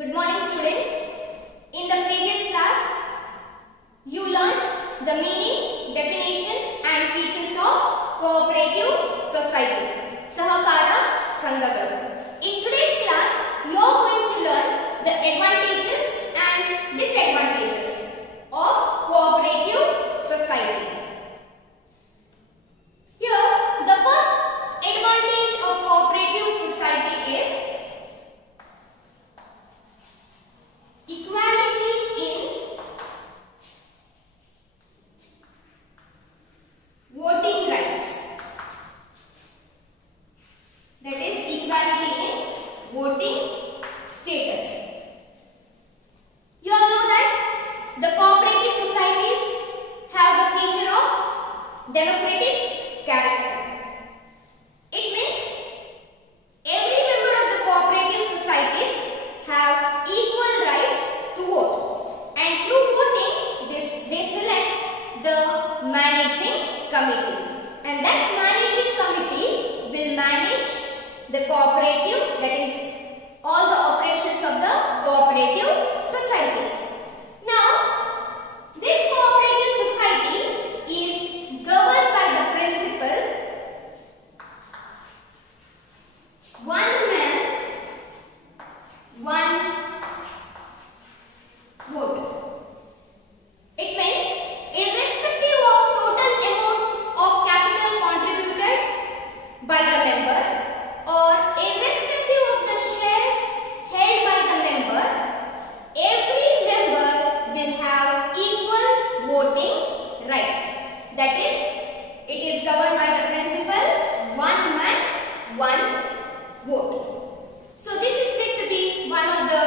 Good morning students. In the previous class, you learned the meaning, definition and features of cooperative society, Sahakara Sangha. In today's class, you are going to learn the advantages and disadvantages of cooperative society. Here, the first advantage of cooperative society is equality in voting rights. That is equality in voting status. You all know that the cooperative societies have the feature of democratic character. It means every member of the cooperative societies have equal rights to vote, and through voting they select the managing committee, and that managing committee will manage the cooperative, that is all the operations of the cooperative society. Now, this cooperative society is governed by the principle one man, one vote. It means irrespective of total amount of capital contributed by the member or irrespective of the shares held by the member, every member will have equal voting right. That is, it is governed by the principle one man, one vote. So this is said to be one of the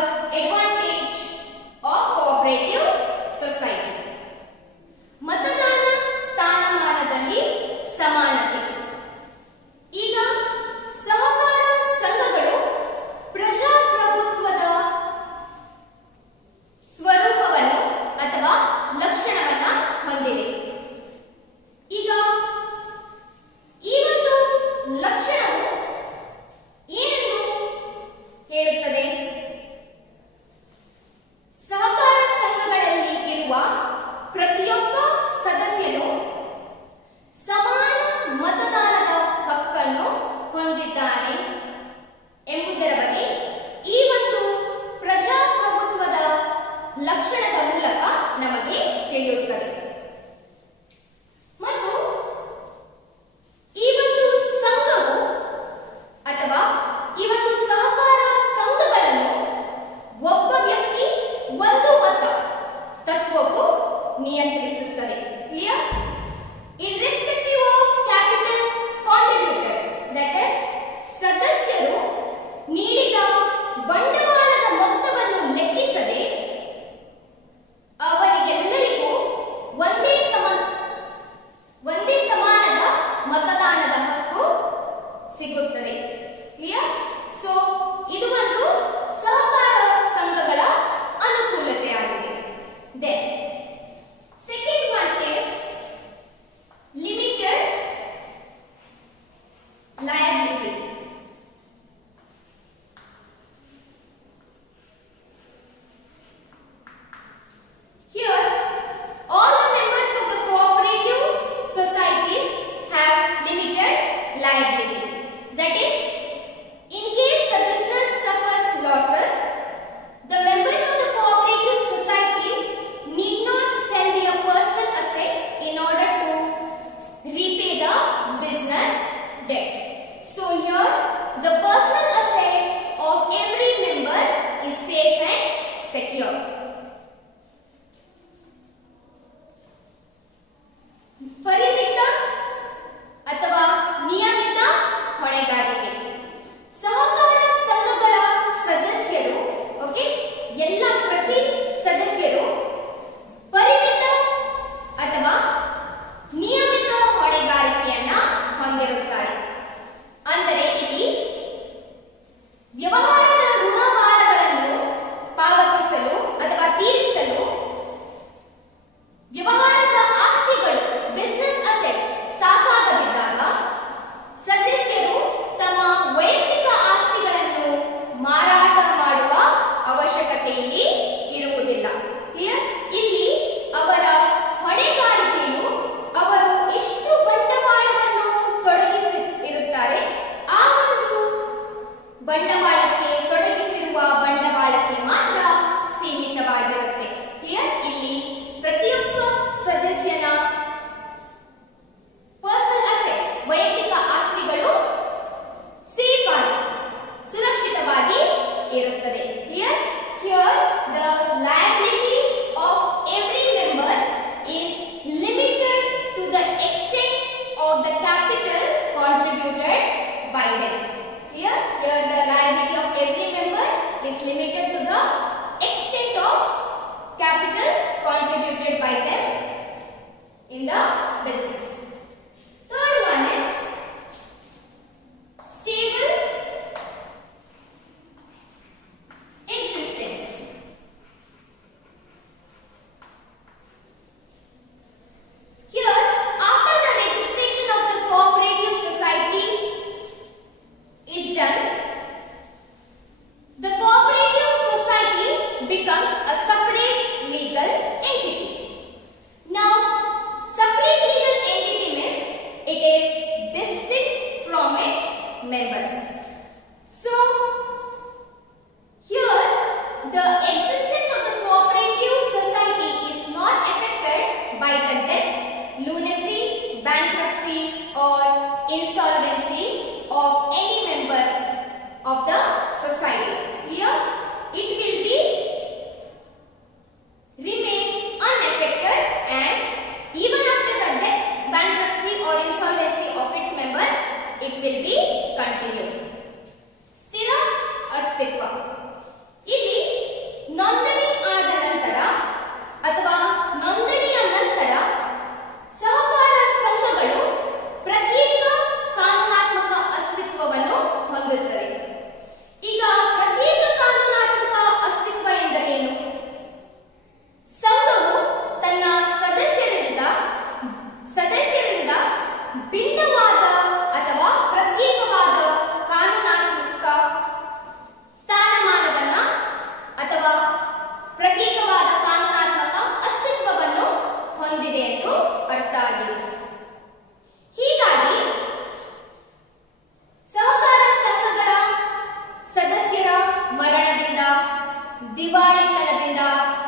ದಿವಾಳಿತನದಿಂದ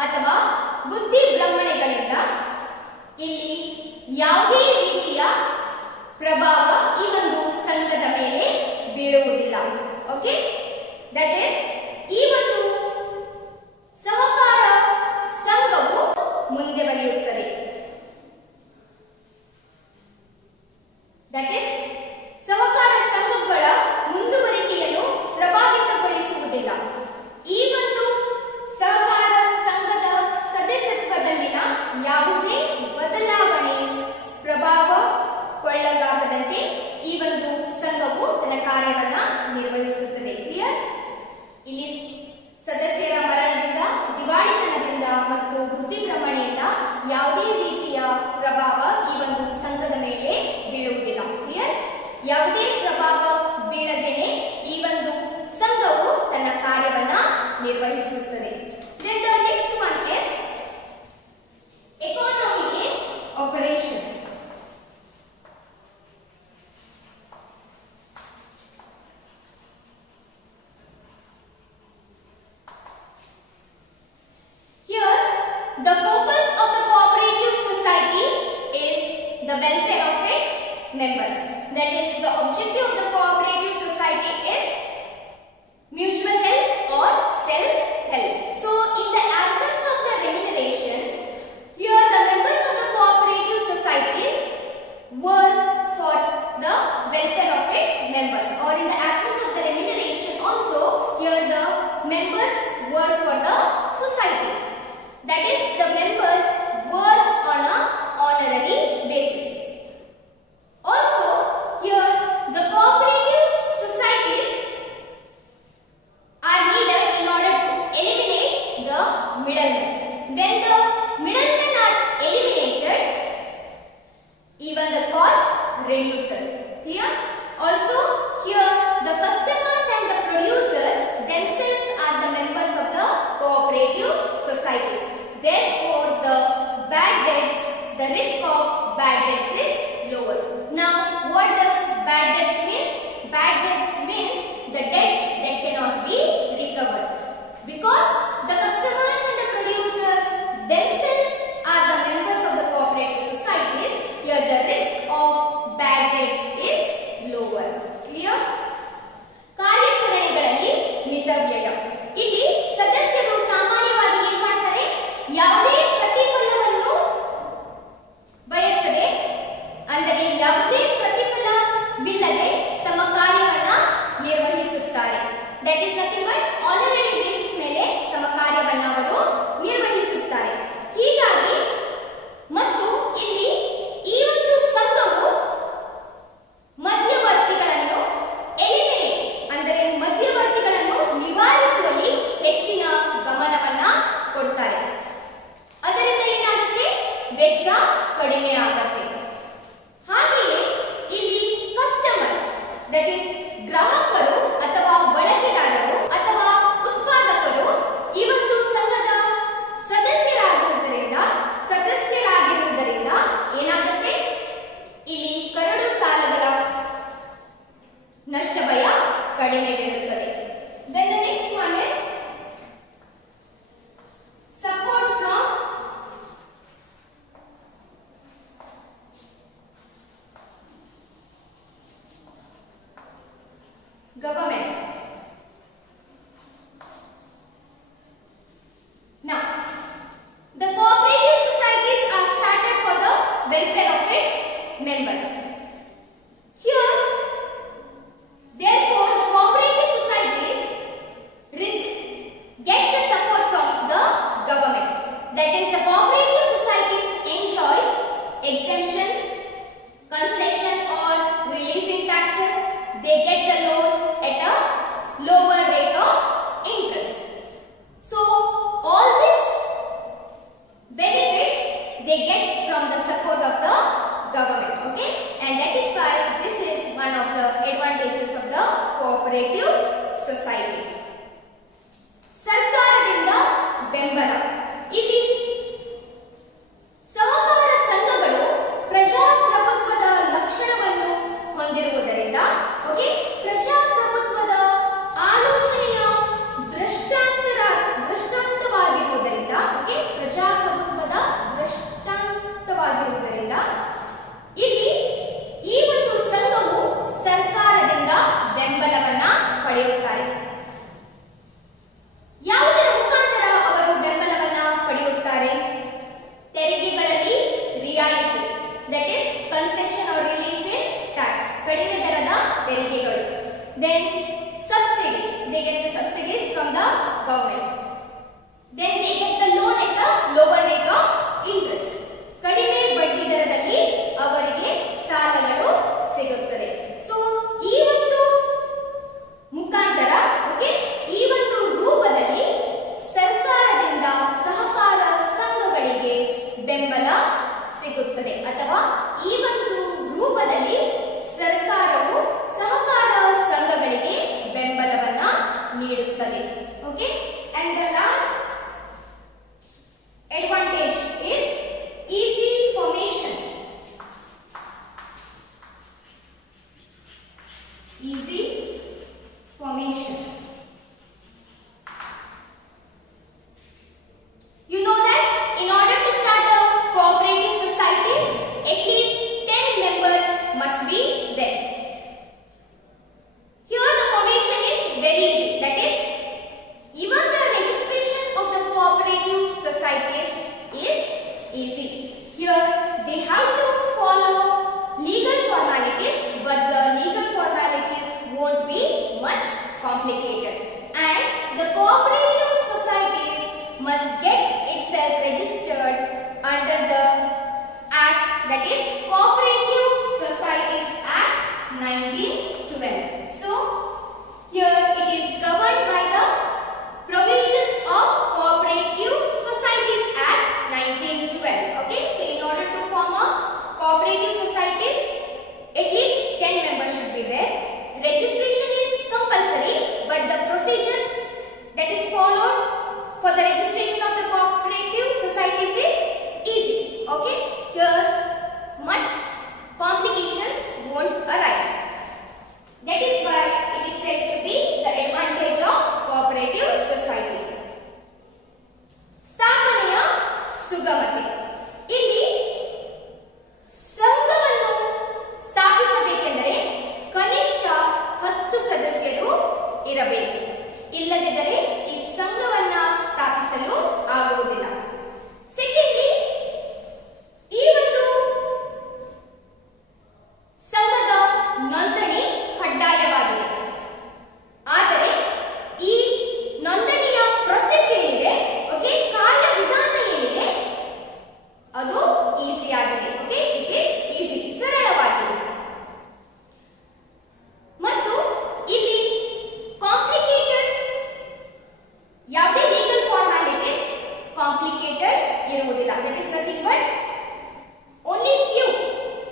ಅಥವಾ ಬುದ್ಧಿ ಭ್ರಮಣೆಗಳಿಂದ ಇಲ್ಲಿ ಯಾವುದೇ ರೀತಿಯ ಪ್ರಭಾವ ಈ ಒಂದು ಸಂಘದ ಮೇಲೆ ಬೀಳುವುದಿಲ್ಲ. ಓಕೆ, ದಟ್ ಈಸ್ ಈ ಒಂದು ಸಹಕಾರ ಸಂಘವು ಮುಂದೆ ಬರೆಯುತ್ತದೆ. ದಟ್ ಈಸ್ ಸಹಕಾರ ಸಂಘಗಳ ಮುಂದುವರಿಕೆಯನ್ನು ಪ್ರಭಾವಿತಗೊಳಿಸುವುದಿಲ್ಲ. ಈ ಒಂದು ಸಹಕಾರ ಸಂಘದ ಸದಸ್ಯತ್ವದಲ್ಲಿನ ಯಾವುದೇ ಬದಲಾವಣೆ ಪ್ರಭಾವಕ್ಕೊಳಗಾಗದಂತೆ ಈ ಒಂದು ಸಂಘವು ತನ್ನ ಕಾರ್ಯವನ್ನ ನಿರ್ವಹಿಸುತ್ತದೆ. ಕ್ಲಿಯರ್? ಇಲ್ಲಿ ಸದಸ್ಯರ ಮರಣದಿಂದ, ದಿವಾಳಿತನದಿಂದ ಮತ್ತು ಬುದ್ಧಿಭ್ರಮಣೆಯಿಂದ ಯಾವುದೇ ರೀತಿಯ ಪ್ರಭಾವ ಈ ಒಂದು ಸಂಘದ ಮೇಲೆ ಬೀಳುವುದಿಲ್ಲ. ಕ್ಲಿಯರ್? ಯಾವುದೇ ಪ್ರಭಾವ ಬೀಳದೇನೆ ಈ ಒಂದು ಸಂಘವು ತನ್ನ ಕಾರ್ಯವನ್ನ ನಿರ್ವಹಿಸುತ್ತದೆ. Then the next one is economy in operation. Here, the focus of the cooperative society is the welfare of its members. That is, the objective of the cooperative society is mutual help or self-help. So, in the absence of the remuneration, here the members of the cooperative societies work for the welfare of its members. Or in the absence of the remuneration also, here the members work for the society. That is, the members work on a honorary basis. Also, here the cooperative societies are needed in order to eliminate the middlemen. When the middlemen are eliminated, even the cost reduces. Clear? Also, here the customers and the producers themselves are the members of the cooperative societies. Therefore, the bad debts, the risk of must get itself registered under the Act, that is Cooperative Societies Act 1912. So here it is governed by the provisions of Cooperative Societies Act 1912. Okay, so in order to form a cooperative societies, at least 10 members should be there. Registration is compulsory, but the procedure that is followed for the registration of the cooperative societies is easy. Okay, here much complications won't arise. That is why it is said to be the advantage of cooperative society. ಸ್ಥಾಪನೆಯ ಸುಗಮತೆ. ಇಲ್ಲಿ ಸಂಘವನ್ನು ಸ್ಥಾಪಿಸಬೇಕೆಂದರೆ ಕನಿಷ್ಠ 10 ಸದಸ್ಯರು ಇರಬೇಕು. ಇಲ್ಲದಿದ್ದರೆ ಈ ಸಂಘವನ್ನ ಸ್ಥಾಪಿಸಲು ಆಗುವುದಿಲ್ಲ. ಸೆಕೆಂಡ್ಲಿ, ಈ ಒಂದು ಸಂಘದ ನೋಂದಣಿ ಕಡ್ಡಾಯವಾಗಿದೆ. ಆದರೆ ಈ ನೋಂದಣಿಯ ಪ್ರೊಸೆಸ್ ಏನಿದೆ, ಓಕೆ, ಕಾರ್ಯವಿಧಾನ ಏನಿದೆ, ಅದು ಈಸಿ ಆಗಿದೆ. ಓಕೆ, ಇಟ್ ಈಸ್ ಈಸಿ, ಸರಳವಾಗಿದೆ. ಮತ್ತು ಇಲ್ಲಿ ಕಾಂಪ್ಲಿಕೇಟೆಡ್ ಯಾವುದೇ ಲೀಗಲ್ ಫಾರ್ಮಾಲಿಟೀಸ್ ಕಾಂಪ್ಲಿಕೇಟೆಡ್ ಇರುವುದಿಲ್ಲ. That is nothing but only few,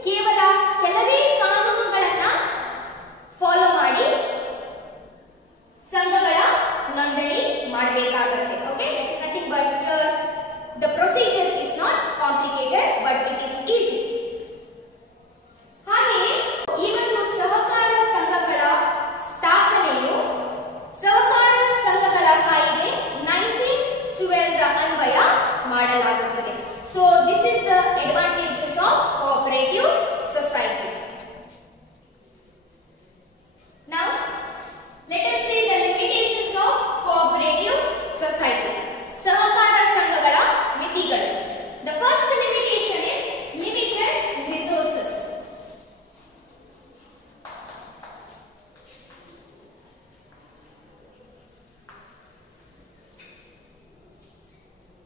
ಕೇವಲ ಕೆಲವೇ ಕಾನೂನುಗಳನ್ನ ಫಾಲೋ ಮಾಡಿ ಸಂಘಗಳ ನೋಂದಣಿ ಮಾಡಬೇಕಾಗುತ್ತೆ. Okay, that is nothing but the procedure is not complicated but it is easy. ಹಾಗೆಯೇ ಈ ಒಂದು ಸಹಕಾರ ಸಂಘಗಳ ಸ್ಥಾಪನೆಯು ಸಹಕಾರ ಸಂಘಗಳ ಕಾಯ್ದೆ 1912 ರ ಅನ್ವಯ ಮಾಡಲಾಗುತ್ತದೆ. So this is the advantages of cooperative society. Now let us see the limitations of cooperative society. ಸಹಕಾರ ಸಂಘಗಳ ಮಿತಿಗಳು. The first limitation is limited resources.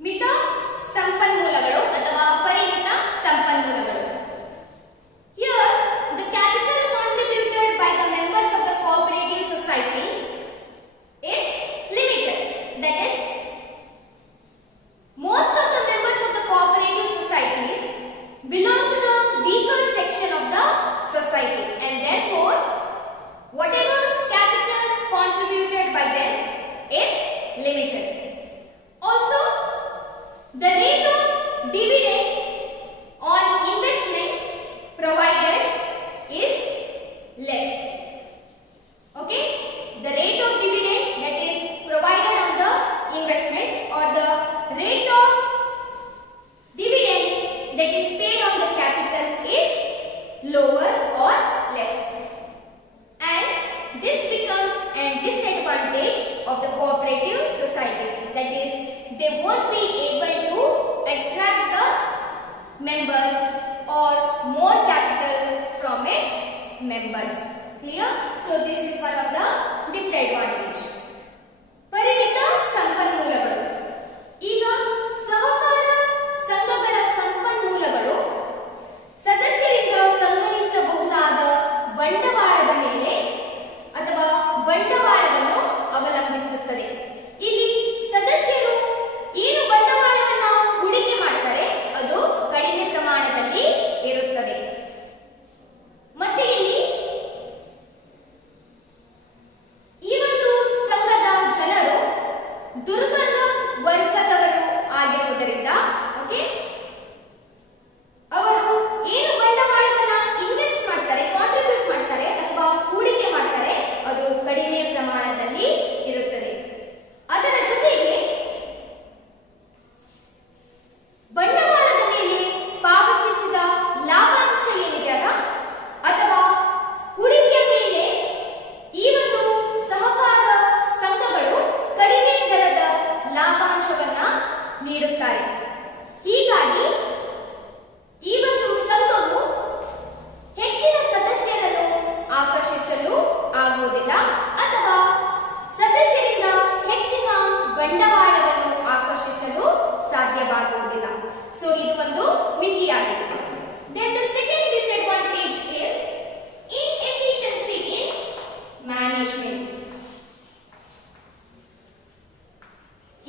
ಮಿತ ಸಂಪನ್ಮೂಲಗಳು ಅಥವಾ ಪರಿಮಿತ ಸಂಪನ್ಮೂಲಗಳು. Here the capital contributed by the members of the cooperative society is limited. That is, most of the members of the cooperative societies belong to the weaker section of the society, and therefore whatever capital contributed by them is limited. Also, the rate of dividend on investment provided is less. Okay, the rate of dividend that is provided on the investment, or the rate of dividend that is paid on the capital is lower or less, and this becomes a disadvantage of the cooperative societies. That is, they won't be able to attract the members or more capital from its members. Clear? So this is one of the disadvantage. ಪರಿಮಿತ ಸಂಪನ್ಮೂಲಗಳು. ಈಗ ಸಹಕಾರ ಸಂಘಗಳ ಸಂಪನ್ಮೂಲಗಳು ಸದಸ್ಯರಿಂದ ಸಂಗ್ರಹಿಸಬಹುದಾದ ಬಂಡವಾಳದ ಮೇಲೆ ಅಥವಾ ಬಂಡವಾಳವನ್ನು ಅವಲಂಬಿಸುತ್ತದೆ. ಇಲ್ಲಿ ಸದಸ್ಯರು ಏನು ಬಂಡವಾಳವನ್ನು ಹೂಡಿಕೆ ಮಾಡ್ತಾರೆ ಅದು ಕಡಿಮೆ ಪ್ರಮಾಣದಲ್ಲಿ ಇರುತ್ತದೆ. ಮತ್ತೆ ಇಲ್ಲಿ ಈ ಒಂದು ಸಂಘದ ಜನರು ದುರ್ಬಲ ವರ್ಗದವರು ಆಗಿರುವುದರಿಂದ, ಓಕೆ, ಅವರು ಏನು ಬಂಡವಾಳವನ್ನ ಇನ್ವೆಸ್ಟ್ ಮಾಡ್ತಾರೆ, ಕಾಂಟ್ರಿಬ್ಯೂಟ್ ಮಾಡ್ತಾರೆ ಅಥವಾ ಹೂಡಿಕೆ ಮಾಡ್ತಾರೆ ಅದು ಕಡಿಮೆ ಪ್ರಮಾಣದಲ್ಲಿ ಇರುತ್ತದೆ. ಅದರ ಜೊತೆಗೆ ಬಂಡವಾಳದ ಮೇಲೆ ಪಾವತಿಸಿದ ಲಾಭಾಂಶ ಏನಿದೆಯಲ್ಲ ಅಥವಾ ಹೂಡಿಕೆಯ ಮೇಲೆ ಈ ಒಂದು ಸಹಕಾರ ಸಂಘಗಳು ಕಡಿಮೆ ದರದ ಲಾಭಾಂಶವನ್ನ ನೀಡುತ್ತಾರೆ. ಹೀಗಾಗಿ ಈ ಒಂದು ಸಂಘವು ಹೆಚ್ಚಿನ ಸದಸ್ಯರನ್ನು ಆಕರ್ಷಿಸಲು ಆಗುವುದಿಲ್ಲ ಅಥವಾ ಸದಸ್ಯರಿಂದ ಹೆಚ್ಚಿನ ಬಂಡವಾಳವನ್ನು ಆಕರ್ಷಿಸಲು ಸಾಧ್ಯವಾಗುವುದಿಲ್ಲ. ಸೊ ಇದು ಒಂದು ಮಿತಿಯಾಗಿದೆ. Then the second disadvantage is inefficiency in management.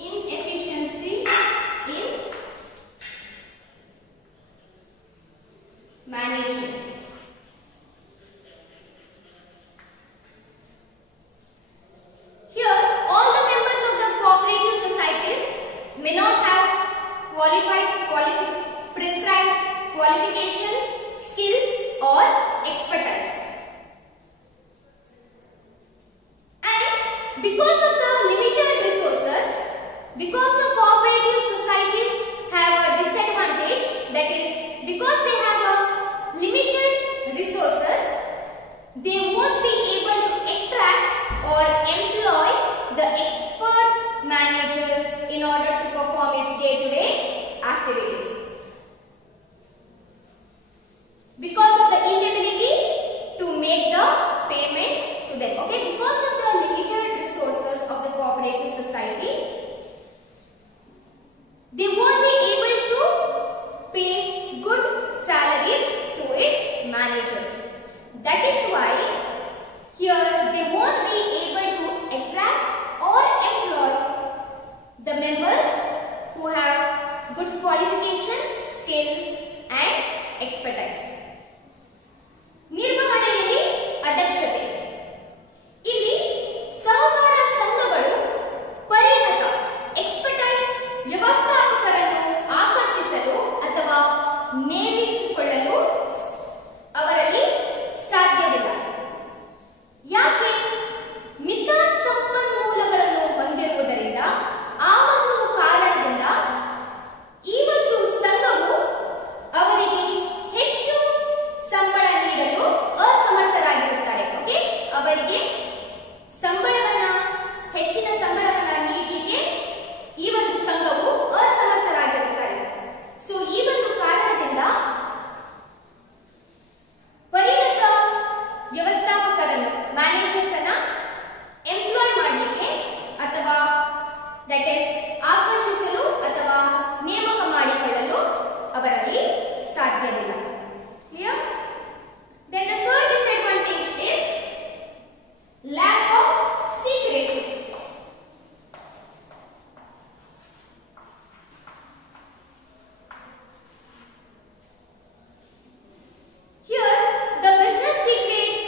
Inefficiency in management. Here, all the members of the cooperative societies may not have prescribed qualification, skills or expertise. And because of the limited resources, because the cooperative societies have a disadvantage, that is, because they have a limited resources, they won't be able to attract or employ the expert managers in order to perform its day-to-day activities. Because of the inability to make the payments to them. Okay, because of the limited resources of the cooperative society, they won't be able to pay good salaries to its managers. That is why here they won't be able to attract or employ the members who have good qualification, skills and expertise. ನಿರ್ವಹಣೆಯಲ್ಲಿ ಅದಕ್ಷತೆ. ಇಲ್ಲಿ ಸಹಕಾರ ಸಂಘಗಳು ಪರಿಣತ expertise ವ್ಯವಸ್ಥಾಪಕರನ್ನು ಆಕರ್ಷಿಸಲು ಅಥವಾ ನೇಮಿಸಿಕೊಳ್ಳಲು ಅವರಲ್ಲಿ ಸಾಧ್ಯವಿಲ್ಲ. ಯಾಕೆ? ಮಿತ ಸಂಪನ್ಮೂಲಗಳನ್ನು ಹೊಂದಿರುವುದರಿಂದ, ಆ ಒಂದು ಕಾರಣದಿಂದ ಈ ಒಂದು ಸಂಘವು ಅವರಿಗೆ ಹೆಚ್ಚು ಸಂಬಳ ನೀಡಲು ಅಸಮರ್ಥರಾಗಿರುತ್ತಾರೆ. ಓಕೆ, ಅವರಿಗೆ ಹೆಚ್ಚಿನ ಸಂಬಳವನ್ನ ನೀಡಲಿಕ್ಕೆ ಈ ಒಂದು ಸಂಘವು ಅಸಮರ್ಥರಾಗಿರುತ್ತಾರೆ. ಸೊ ಈ ಒಂದು ಕಾರಣದಿಂದ ಪರಿಣತ ವ್ಯವಸ್ಥಾಪಕರನ್ನು, ಮ್ಯಾನೇಜರ್ಸ್ ಅನ್ನ ಎಂಪ್ಲಾಯ್ ಮಾಡಲಿಕ್ಕೆ ಅಥವಾ ದಟ್ ಇಸ್ ಆಕರ್ಷಿಸಲು ಅಥವಾ ನೇಮಕ ಮಾಡಿಕೊಳ್ಳಲು ಅವರಲ್ಲಿ ಸಾಧ್ಯವಿಲ್ಲ. Clear? Then the third disadvantage is lack of secrecy. Here, the business secrets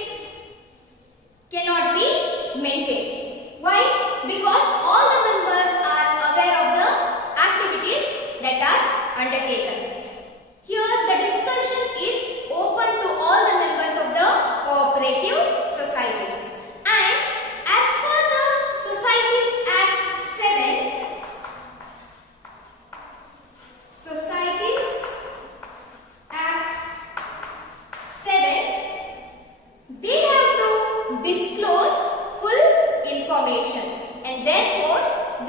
cannot be maintained. Why? Because all the members are aware of the activities that are undertaken. Here, the discussion is open to all the members of the cooperative societies. And as per the Societies Act 7, Societies Act 7, they have to disclose full information, and therefore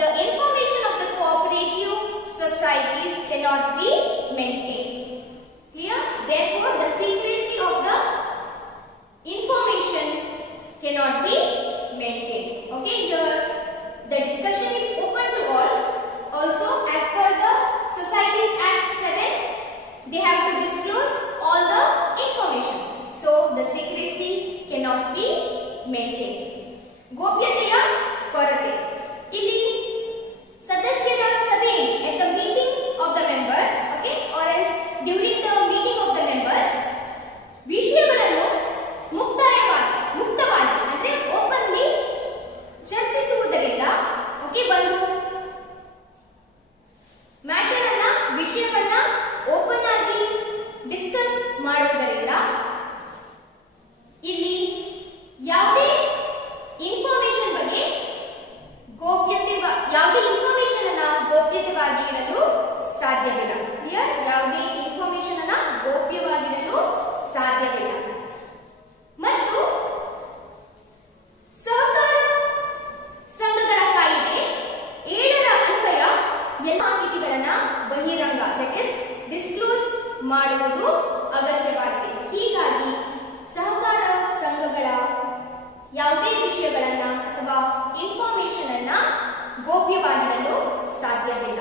the information of the cooperative societies cannot be maintained. Clear? Therefore the secrecy of the information cannot be maintained. Okay, here the discussion is open to all. Also, as per the Societies Act 7, they have to disclose all the information. So the secrecy cannot be maintained. ಗೋಪ್ಯತೆಯ ಕೊರತೆ. ಇಲ್ಲಿ ಸದಸ್ಯರ ಸಭೆಯಲ್ಲಿ at the meeting of the members, okay, or else during the meeting of the members, ವಿಷಯಗಳನ್ನು ಮುಕ್ತವಾಗಿ ಅಂದ್ರೆ openly ಚರ್ಚಿಸುವುದರಿಂದ, okay, ಒಂದು matter ಅನ್ನ, ವಿಷಯವನ್ನ ಓಪನ್ ಆಗಿ ಡಿಸ್ಕಸ್ ಮಾಡುವುದರಿಂದ ಇಲ್ಲಿ ಯಾವುದೇ ಇನ್ಫಾರ್ಮೇಶನ್ ಬಗ್ಗೆ ಯಾವುದೇ ಇನ್ಫಾರ್ಮೇಶನ್ ಅನ್ನ ಗೋಪ್ಯತೆವಾಗಿ ಇಡಲು ಸಾಧ್ಯವಿಲ್ಲ. ಕ್ಲಿಯರ್? ಯಾವುದೇ ಇನ್ಫಾರ್ಮೇಶನ್ ಅನ್ನ ಗೋಪ್ಯವಾಗಿಡಲು ಸಾಧ್ಯವಿಲ್ಲ. ಮತ್ತು ಸಹಕಾರ ಸಂಘಗಳ ಕಾಯ್ದೆ 7ರ ಅನ್ವಯ ಎಲ್ಲ ಮಾಹಿತಿಗಳನ್ನ ಬಹಿರಂಗ, ದಟ್ ಇಸ್ ಡಿಸ್ಕ್ಲೋಸ್ ಮಾಡುವುದು ಅಗತ್ಯವಾಗಿದೆ. ಹೀಗಾಗಿ ಸಹಕಾರ ಸಂಘಗಳ ಯಾವುದೇ ವಿಷಯಗಳನ್ನ ಅಥವಾ ಇನ್ಫಾರ್ಮೇಶನ್ ಅನ್ನ ಗೋಪ್ಯವಾಗಿಡಲು ಸಾಧ್ಯವಿಲ್ಲ.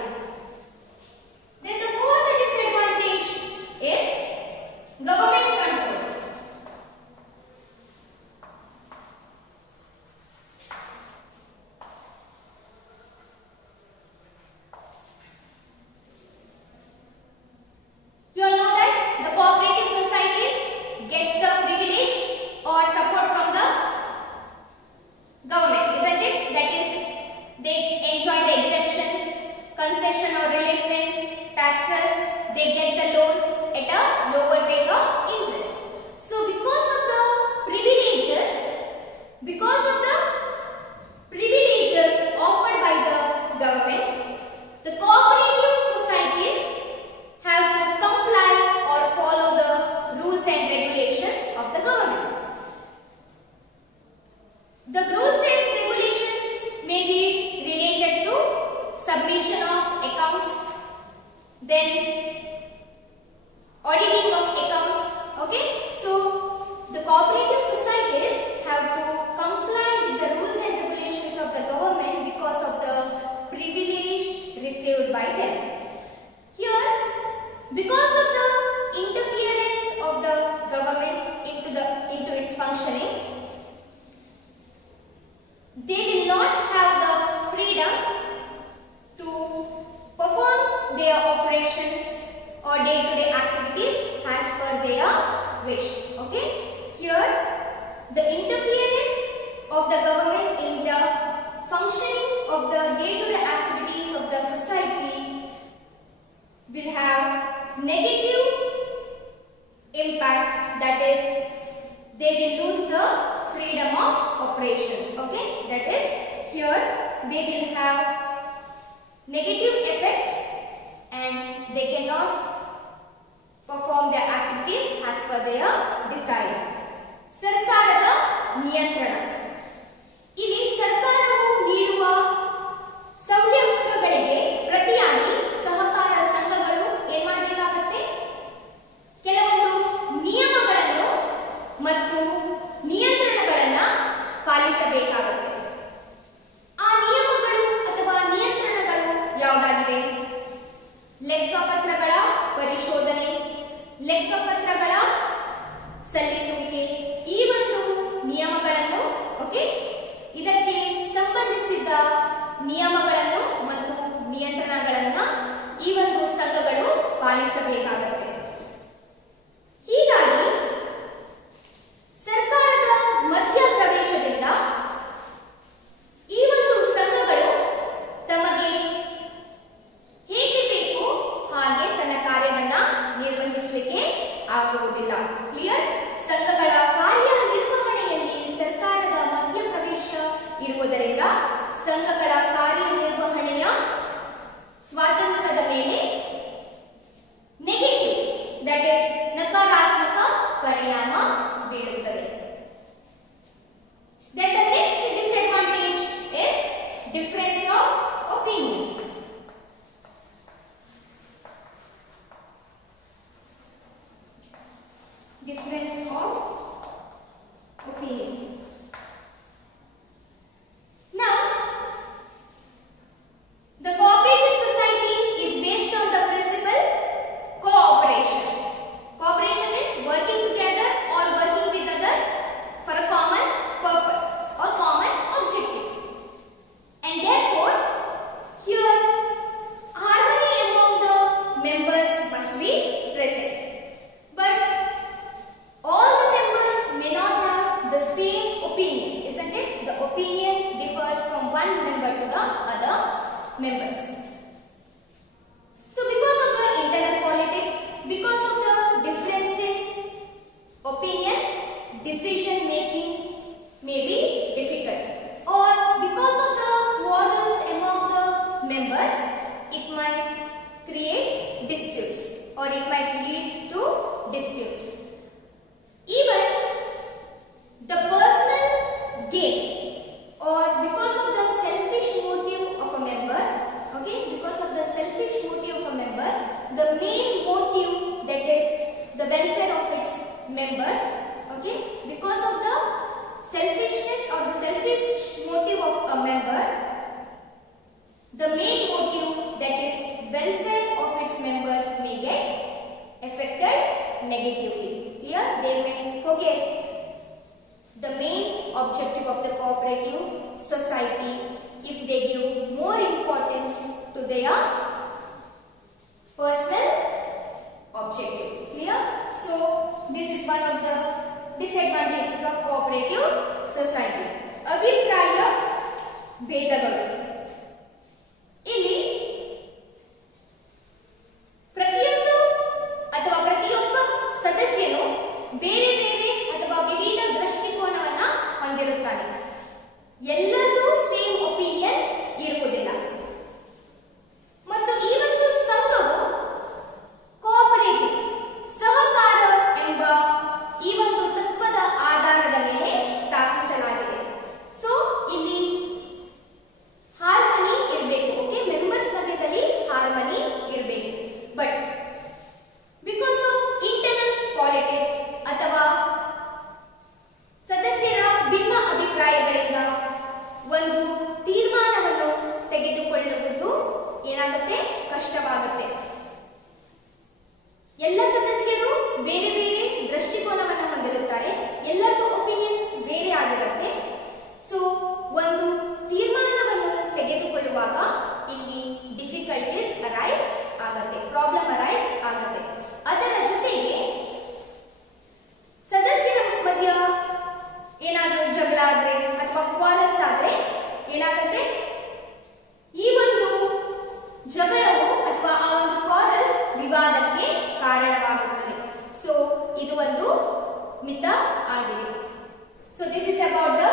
accounts, then auditing of accounts. Okay, so the cooperative societies have to comply with the rules and regulations of the government because of the privilege received by them. Here, because of the interference of the government into its functioning, they will not have the freedom to perform their operations or day-to-day activities as per their wish. Okay, here the interference of the government in the functioning of the day-to-day activities of the society will have negative impact, that is, they will lose the freedom of operations. Okay, that is, here they will have negative effects and they cannot perform their activities as per their desire. ಸರ್ಕಾರದ ನಿಯಂತ್ರಣ. ಇಲ್ಲಿ ಸರ್ಕಾರವು ನೀಡುವ ಸೌಲಭ್ಯಗಳಿಗೆ ಪ್ರತಿಯಾಗಿ ಸಹಕಾರ ಸಂಘಗಳು ಏನು ಮಾಡಬೇಕಾಗುತ್ತೆ? ಕೆಲವೊಂದು ನಿಯಮಗಳನ್ನು ಮತ್ತು ನಿಯಂತ್ರಣಗಳನ್ನು ಪಾಲಿಸಬೇಕಾಗುತ್ತೆ. ಆ ನಿಯಮಗಳು ಅಥವಾ ನಿಯಂತ್ರಣಗಳು ಯಾವುದಾಗಿದೆ? ಲೆಕ್ಕಪತ್ರಗಳ ಪರಿಶೋಧನೆ, ಲೆಕ್ಕಪತ್ರಗಳ ಸಲ್ಲಿಸುವಿಕೆ, ಈ ಒಂದು ನಿಯಮಗಳನ್ನು ಇದಕ್ಕೆ ಸಂಬಂಧಿಸಿದ ನಿಯಮಗಳನ್ನು ಮತ್ತು ನಿಯಂತ್ರಣಗಳನ್ನು ಈ ಒಂದು ಸಂಘಗಳು ಪಾಲಿಸಬೇಕಾಗುತ್ತೆ. ಹೀಗಾಗಿ ಸರ್ಕಾರದ ಮಧ್ಯಪ್ರವೇಶದಿಂದ ಈ ಒಂದು ಸಂಘಗಳು ತಮಗೆ ಹೇಗೆ ಬೇಕು ಹಾಗೆ ತನ್ನ ಕಾರ್ಯವನ್ನ ನಿರ್ವಹಿಸಲಿಕ್ಕೆ ಆಗುವುದಿಲ್ಲ. ಕ್ಲಿಯರ್? ಸಂಘಗಳ ಕಾರ್ಯನಿರ್ವಹಣೆಯಲ್ಲಿ ಸರ್ಕಾರದ ಮಧ್ಯಪ್ರವೇಶ ಇರುವುದರಿಂದ ಸಂಘಗಳ ಕಾರ್ಯನಿರ್ವಹಣೆಯ ಸ್ವಾತಂತ್ರ್ಯದ ಮೇಲೆ ನೆಗೆಟಿವ್, ದಟ್ ಇಸ್ ನಕಾರಾತ್ಮಕ ಪರಿಣಾಮ ಬೀಳುತ್ತದೆ. Then the next disadvantage is difference of opinion. Difference of opinion. Now, the cooperative society is based on the principle cooperation. Cooperation is working together or working with others for a common purpose or common objective. And therefore, here harmony among the members must be present. But all the members may not have the same opinion, isn't it? The opinion differs from one member to the other members. So because of the internal politics, because of the difference in opinion, decision making may be difficult. Or because of the quarrels among the members, it might create disputes or it might lead to disputes. Even the personal gain or because of the selfish motive of a member, because of the selfish motive of a member, the main motive, that is the welfare of its members, because of the selfishness or the selfish motive of a member, the main motive, that is welfare of its members, may get affected negatively. Here they may forget the main objective of the cooperative society if they give more importance to their personal objective. Clear? So this is one of the disadvantages of cooperative society. ಅಭಿಪ್ರಾಯ ಭೇದಗಳು. ಇಲ್ಲಿ ಪ್ರತಿಯೊಂದು ಅಥವಾ ಪ್ರತಿಯೊಬ್ಬ ಸದಸ್ಯನು ಬೇರೆ ಬೇರೆ ಅಥವಾ ವಿವಿಧ ದೃಷ್ಟಿಕೋನವನ್ನ ಹೊಂದಿರುತ್ತಾನೆ. ಎಲ್ಲರದು ಸೇಮ್ ಒಪಿನಿಯನ್ ಇರುವುದಿಲ್ಲ. ಆಗಿದೆ. So this is about the